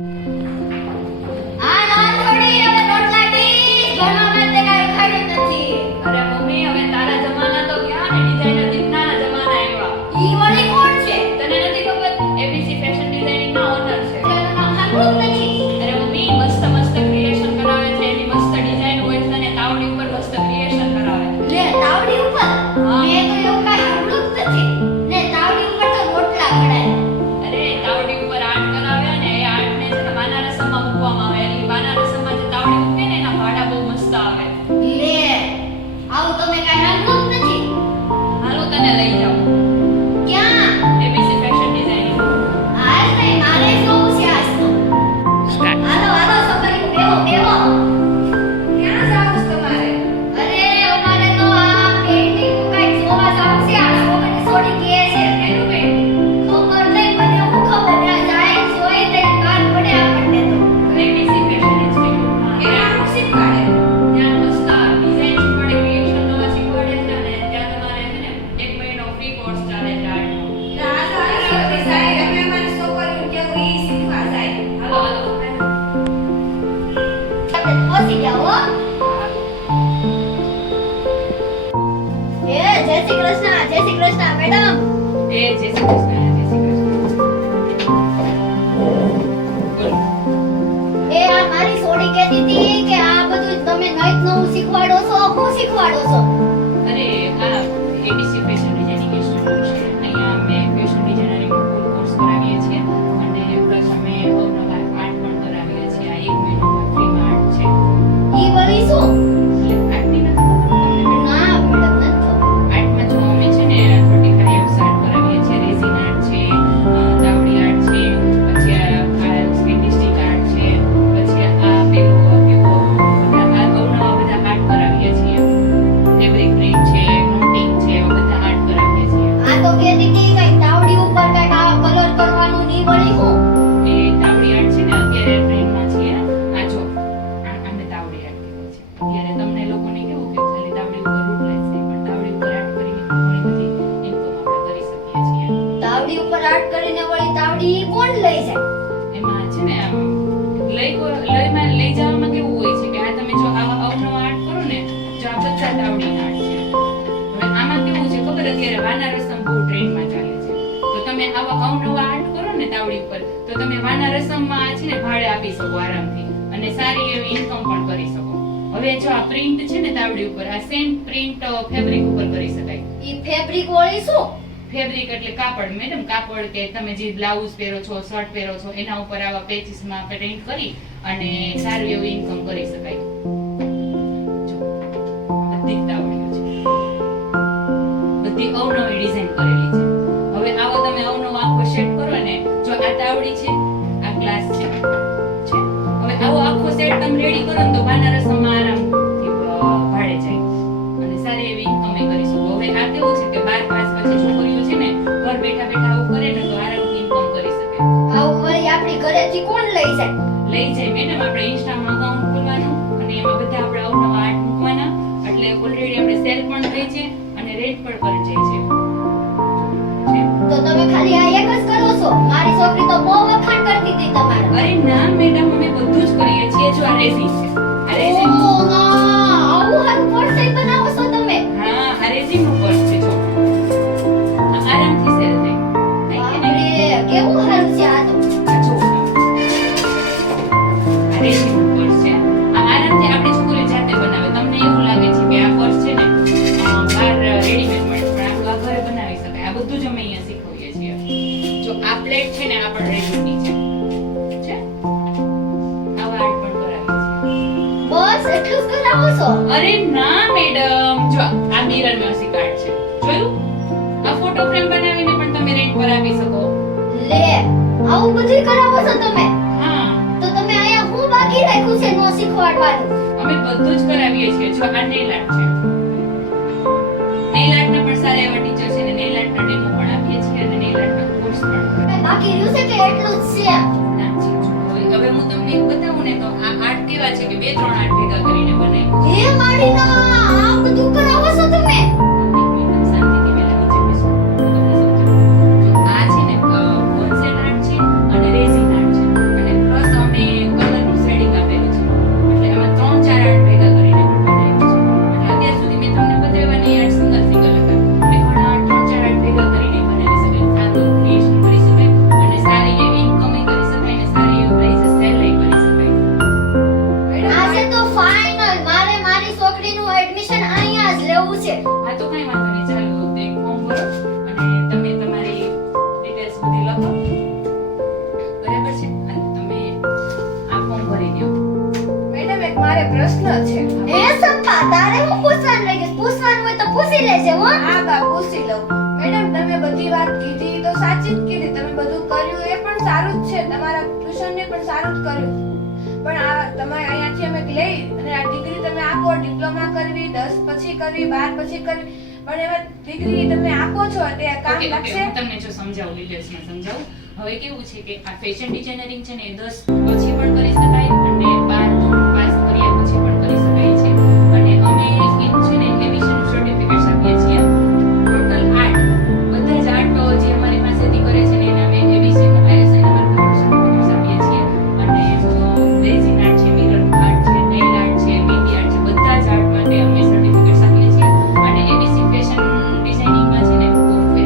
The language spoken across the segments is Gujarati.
આ ના છોડી હવે રોટલા ટી ઘરમાં તે કાઈ ખાઈ નથી. અરે મમ્મી હવે તારા જમાના તો ગયા ને ડિઝાઇનર દીકરાના જમાના આવ્યા. ઈ વળી કોણ છે? તને નથી ખબર એબીસી ફેશન ડિઝાઇનિંગ ના ઓનર છે. તેનું નામ સાંભળ્યું જ નથી. અરે મમ્મી મસ્ત મસ્ત ક્રિએશન કરાવે છે એની મસ્ત ડિઝાઇન હોય છે અને તાવડી ઉપર મસ્ત ક્રિએશન કરાવે. લે તાવડી ઉપર હા. મેં તો એવું કાઈ સાંભળ્યું જ નથી. ને તાવડી ઉપર તો રોટલા ઘડાય. અરે તાવડી ઉપર આર્ટ કરાવે અને એ આર્ટ ને છે ને બાના રસમમાં મૂકવામાં આવે. એટલે બાના રસમમાં જે તાવડી મૂકે ને એના ભાડા બહુ મસ્ત આવે. લે આવું તો મેં કાઈ સાંભળ્યું જ નથી. હાલો તને લઈ જાઉં ક્યાં? ABC fashion designing. આજ નહીં મારે જોવું છે આજ તો. હાલો હાલો છોકરી બેહો બેહો. ક્યાં જાવ છો તમારે? અરે અમારે તો આ પેઇન્ટિંગ કાઈ જોવા જાવું છે. આ છોકરી છોડી કે છે એનું પેઇન્ટ ખબર નહીં મને હું ખબર ના જાય જોઈ ને કાન પડે આપણને તો. એબીસી ફેશન ઇન્સ્ટિટ્યૂટ એના હું શીખવાડે. ત્યાં મસ્ત ડિઝાઇન શીખવાડે ક્રિએશન નવા શીખવાડે છે અને ત્યાં તમારે છે ને 1 મહિનો ફ્રી કોર્સ ચાલે છે આર્ટનો. હાલો હાલો આપણે પહોંચી ગયા હો. એ જય શ્રી કૃષ્ણ મેડમ. એ જય શ્રી કૃષ્ણ જય શ્રી કૃષ્ણ. બોલો. એ આ મારી છોડી કહેતી હતી કે આ બધું તમે નઈ નવું શીખવાડો છો. શું શીખવાડો છો? અરે આ એબીસી ફેશન ડિઝાઇનિંગ ઇન્સ્ટિટ્યૂટ છે. અહીંયા અમે ફેશન ડિઝાઇનરિંગ કોર્સ કરાવીએ છીએ અને પ્લસ અમે અવનવા આર્ટ પણ કરાવીએ છીએ. આ 1 મહિનાનો ફ્રીમાં આર્ટ છે. ઈ વળી શું? એટલે આર્ટની નથી ખબર તમને? ના મેડમ નથી ખબર. આર્ટમાં જો અમે છે ને 35 એપ્સ આર્ટ કરાવીએ છીએ. રેઝિન આર્ટ છે, તાવડી આર્ટ છે, પછી આ સ્કેટિસ્ટિક આર્ટ છે, પછી આ પેલું કેવું બધા અવનવા બધા આર્ટ કરાવીએ છીએ. ફેબ્રિક પ્રિન્ટ છે, નોટિંગ છે, એવા બધા આર્ટ કરાવીએ છીએ. આ તો કહેતી હતી કઈ તાવડી ઉપર કઈક આ કલર કરવાનું ની વળી શું? એ તાવડી આર્ટ છે ને અત્યારે ટ્રેન્ડમાં છે. આ જો આને તાવડી આર્ટ કહેવાય છે. અત્યારે તમને લોકોને કેવું કે ખાલી તાવડી ઉપર રૂટલેસ છે, પણ તાવડી ઉપર આર્ટ કરીને ઘણી બધી ઇન્કમ આપણે કરી શકીએ છીએ. તાવડી ઉપર આર્ટ કરીને વળી તાવડી ઈ કોણ લઈ જાય? એમાં છે ને આમ લયમાં લઈ જવામાં કેવું હોય છે કે આ તમે જો આવા અવનવા આર્ટ કરો ને, જો આ બધા તાવડી આર્ટ છે. હવે આમાં કેવું છે ખબર, અત્યારે વાના રસમ બહુ ટ્રેન્ડમાં ચાલે છે. તો તમે આવા અવનવા આર્ટ કરો ને તાવડી ઉપર, તો તમે વાના રસમમાં છે ને ભાડે આપી શકો આરામથી અને સારી એવી ઇન્કમ પણ કરી શકો. હવે જો આ પ્રિન્ટ છે ને તાવડી ઉપર, આ સેમ પ્રિન્ટ ફેબ્રિક ઉપર કરી શકાય. ઈ ફેબ્રિક વળી શું? ફેબ્રિક એટલે કાપડ મેડમ. કાપડ કે તમે જે બ્લાઉઝ પહેરો છો, શર્ટ પહેરો છો, એના ઉપર આવા પેચીસમાં પ્રિન્ટ કરી અને સારું એવું ઇન્કમ કરી શકાય. જો, બધી જ તાવડીઓ છે, બધી અવનવી ડિઝાઇન કરેલી છે. હવે આવો તમે અવનવો આખો સેટ કરો ને, જો આ તાવડી છે, આ ગ્લાસ છે. હવે આવો આખો સેટ તમે રેડી કરો ને તો બાના રસમમાં આરામથી ભાડે જાય અને સારી એવી ઇન્કમ કરી શકો. હવે આ કેવું છે કે 12 પાસ પછી છોકરીઓ છે ને ઘર બેઠા બેઠા આવું કરે ને તો આરામથી ઇન્કમ કરી શકે. આવું વળી આપણી ઘરેથી કોણ લઈ જાય? લઈ જાય મેડમ. આપણે ઇન્સ્ટામાં અકાઉન્ટ ખોલવાનું અને એમાં બધા આપણે અવનવા આર્ટ મૂકવાના, એટલે ઓલરેડી આપણે સેલ પણ થઈ છે અને રેટ પણ કરી જાય છે. તો તમે ખાલી આ એક જ કરો છો? મારી છોકરી તો બહુ વખાણ કરતી હતી તમારા. અરે ના મેડમ, અમે બધું જ કરીએ છીએ. જો આ રેઝિન છે, આ રેઝિન. ઓહ, આવું હારું પડશે બનાવો છો તમે? હા, આ રેઝિન ઉપર છે. જો આ આરામથી સેલ થાય. બાપરે, કેવું હારું છે આ તો. આ જો આ રેઝિન ઉપર છે. આ આરામથી આપણી છોકરીઓ જાતે બનાવે. તમને એવું લાગે છે કે આ પર્સ છે ને બહાર રેડીમેડ મળે છે, પણ આ ઘરે બનાવી શકાય. આ બધું જ અમે અહીંયા શીખવીએ છીએ. જો આ પ્લેટ છે ને આ પણ રેઝિનની છે. આવા આર્ટ પણ કરાવીએ છીએ. બસ એટલું જ કરાવો છો? અરે ના મેડમ, જો આ મિરર મ્યુઝિક આર્ટ છે. જોયું? આ ફોટો ફ્રેમ બનાવીને પણ તમે રેન્ટ પર આપી શકો. લે, આવું બધું કરાવો છો તમે? હા, તો તમે અહીંયા હું બાકી રાખ્યું છે નો શીખવાડવાનું? અમે બધું જ કરાવીએ છીએ. જો આ નેલ આર્ટ છે. નેલ આર્ટના પણ સારા એવા ટીચર છે ને નેલ આર્ટના ડેમો પણ આપીએ છીએ અને નેલ આર્ટના કોર્સ પણ. બાકી રહ્યું છે કે એટલું જ છે? ના છે. હવે હું તમને એક બતાવું ને તો આ આર્ટ કેવા છે કે 2-3 આર્ટ ભેગા કરીને બનાવ્યું છે. હે માડીના, આ બધું કરાવો છો તમે? એકદમ શાંતિથી પહેલા નીચે બેસો. તમને સમજાવું. જો આ છે ને કોન્સેપ્ટ આર્ટ છે અને રેઝિન આર્ટ છે અને પ્લસ પ્રશ્ન છે. હે સંપા તારે હું પૂછવાનું રહી ગયું? પૂછવાનું હોય તો પૂછી લેજે હો. હા બા પૂછી લઉં. મેડમ તમે બધી વાત કીધી તો સાચી જ કીધી. તમે બધું કર્યું એ પણ સારું જ છે. તમારા ટ્યુશનને પણ સારું જ કર્યું. પણ આ તમે અહીંયાથી અમે લઈ અને આ ડિગ્રી તમે આપો, ડિપ્લોમા કરવી, 10 પછી કરવી, 12 પછી કરવી, પણ એમાં ડિગ્રી તમે આપો છો તે કામ ઓકે, લાગશે? હું તમને જો સમજાવું, ડિટેલ્સમાં સમજાવું. હવે કેવું છે કે આ ફેશન ડિઝાઇનરિંગ છે ને એ 10 પછી પણ કરી શકાય અને 12 પાસ કર્યા પછી પણ કરી શકાય છે. અને અમે ઇન છે ને એવિશન સર્ટિફિકેટ્સ આપીએ છીએ. ટોટલ 8 બધા જ 8 જે અમારી પાસેથી કરે છે ને એને અમે એવિશન આઈએસઆઈ નંબર સર્ટિફિકેટ્સ આપીએ છીએ. અને રેઝિન આર્ટ છે, મિરર આર્ટ છે, નેલ આર્ટ છે, બીબી આર્ટ છે, બધા જ આર્ટ માટે અમે સર્ટિફિકેટ્સ આપીએ છીએ. અને એબીસી ફેશન ડિઝાઇનિંગમાં છે ને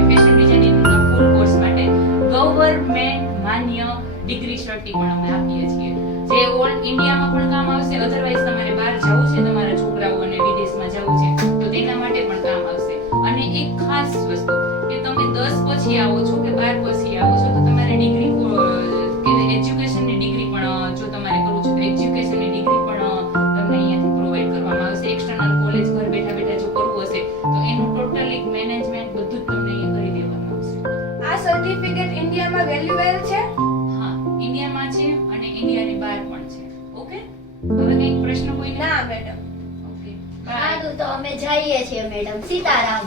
ફેશન ડિઝાઇનિંગના ફૂલ કોર્સ માટે ગવર્મેન્ટ માન્ય ડિગ્રી સર્ટી પણ અમે આપીએ છીએ, જે ઓલ ઇન્ડિયામાં પણ કામ આવશે. અધરવાઇઝ તમારે બહાર જવું છે, તમારા છોકરાઓને વિદેશમાં જવું છે તો તેના માટે પણ કામ આવશે. અને એક ખાસ વસ્તુ કે તમે 10 પછી આવો છો કે 12 પછી આવો છો તો તમારે ડિગ્રી કે એજ્યુકેશનની ડિગ્રી પણ જો તમારે કરવું છે તો એજ્યુકેશનની ડિગ્રી પણ તમને અહીંયાથી પ્રોવાઈડ કરવામાં આવશે. એક્સટર્નલ કોલેજ ઘર બેઠા બેઠા જો કરવું હશે તો એનું ટોટલી મેનેજમેન્ટ બધું જ તમને અહીંયા કરી દેવામાં આવશે. આ સર્ટિફિકેટ ઇન્ડિયામાં વેલ્યુએબલ છે? હા, ઇન્ડિયામાં છે અને ઇન્ડિયાની બહાર પણ છે. ઓકે, હવે કંઈક પ્રશ્ન કોઈ ના મેડમ. Okay, by. સારું તો અમે જઈએ છીએ મેડમ. સીતારામ.